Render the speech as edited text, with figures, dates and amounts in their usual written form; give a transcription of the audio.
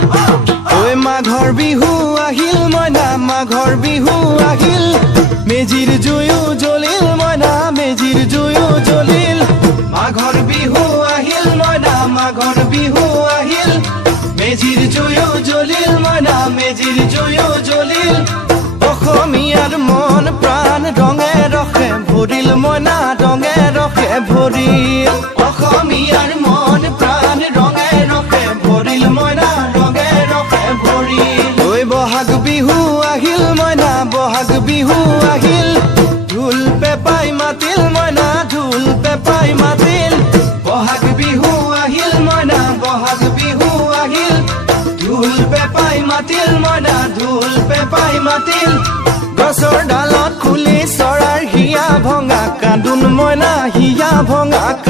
ঐ মাঘৰ বিহু আহিল মইনা মাঘৰ বিহু আহিল মেজিৰ জুয়ো জ্বলিল মইনা মেজিৰ জুয়ো জ্বলিল মাঘৰ বিহু আহিল মইনা মাঘৰ বিহু আহিল মেজিৰ জুয়ো জ্বলিল মইনা মেজিৰ জুয়ো জ্বলিল অসমীয়াৰ মন প্ৰাণ ৰঙে ৰখে ভৰিল মইনা ৰঙে ৰখে ভৰিল অসমীয়াৰ মন প্ৰাণ ৰঙে ৰখে ভৰিল মইনা ৰঙে ৰখে ভৰিল ঐ বহাগ বিহু আহিল মইনা বহাগ বিহু আহিল ঢোল পেপাই মাতিল মইনা ঢোল পেপাই মাতিল বহাগ বিহু আহিল মইনা বহাগ বিহু আহিল ঢোল পেপাই মাতিল মইনা ঢোল পেপাই মাতিল গছৰ ডালত খুলি চৰাৰ হিয়া ভঙা কান্দোন মইনা হিয়া ভঙা